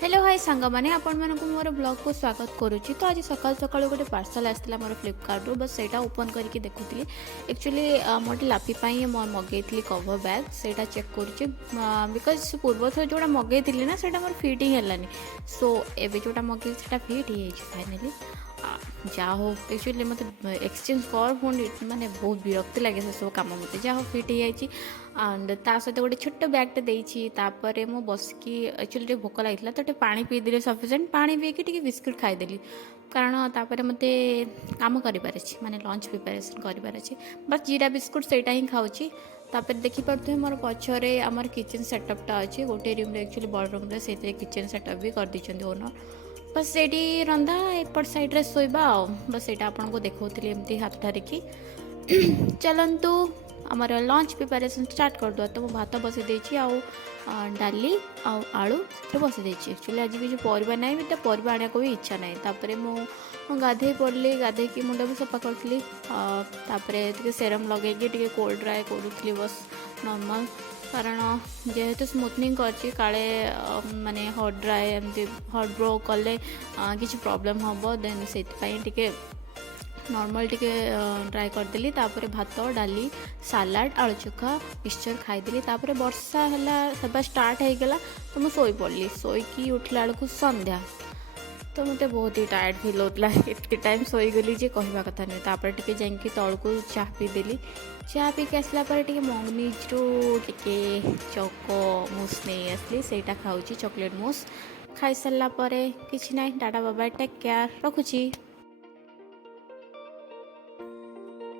Hello hi सांग मैंने आपण मानक मोर ब्लॉग को स्वागत करुच्ची। तो आज सकाल सकाल गोटे पार्सल आसाला मोर फ्लिपकार्ट बस सेटा ओपन करके देखुली। एक्चुअली मोटे लापी मगेली कवर बैग सेटा चेक करुच्ची बिकज पूर्व थर जो मगेली ना से मोर फिट ही है। सो एवं जोटा मगे फिट ही फाइनाली जा हो एक्चुअली मत एक्सचेंज कर पुणी माने बहुत विरक्ति लगे से सब कम मत जा हो फिट हो जाए। एंड ता सहित गोटे छोट बैगटे देपर मु बसिकी एक्चुअली भोक लगी तो पानी पीदेली सफिसीयंट पानी पीकी बिस्कुट खाईदेली कारण तापर मत कम कर माने लंच प्रिपेरेसन कर बस जीरा बिस्कुट सेटा ही खाऊँ। तापर देखिपे मोर पछरे आमर किचन सेटअपटा अच्छी गोटे रूम एक्चुअली बड़ रूम से किचन सेटअप भी कर दी ओनर बस से रंधा एपट सैड्रे शोवा बस यहाँ आपन को देखी एमती हाथ ठारिकी चलतु आमर लंच प्रिपेरेसन स्टार्ट करदे। तो भात बसई देती डाली आलू बसई देती एक्चुअली आज किसी परिवा ना तो परिवा आने को भी इच्छा ना तापर मु गाधे पड़ली गाधे की मुंड भी सफा करी सेरम लगे कोल्ड ड्राई करूली बस नॉर्मल कारण जेहेतु स्मूथनिंग करची काले माने हॉट ड्राई एमती हॉट ब्रो कले किसी प्रॉब्लम हम देन से नॉर्मल टिके ट्राई करदेली तापर भात डाली सालाड आलू चोखा मिक्सचर खाईदेली तापर वर्षा है स्टार्ट हो गला तो मुझे शोई पड़ी शोईकी उठला बेलू संध्या तो मत बहुत ही टायर्ड फिल होता एत टाइम शोईगली जे कहवा कथा नहीं तापर टिके जाइए तौक चाह पीदेली चाह पी के आसला मगनीज रू टिके चको मूस नहीं आसली सेटा खाऊँ चॉकलेट मूस खाई सारा किसी ना tata bye bye take care रखुची।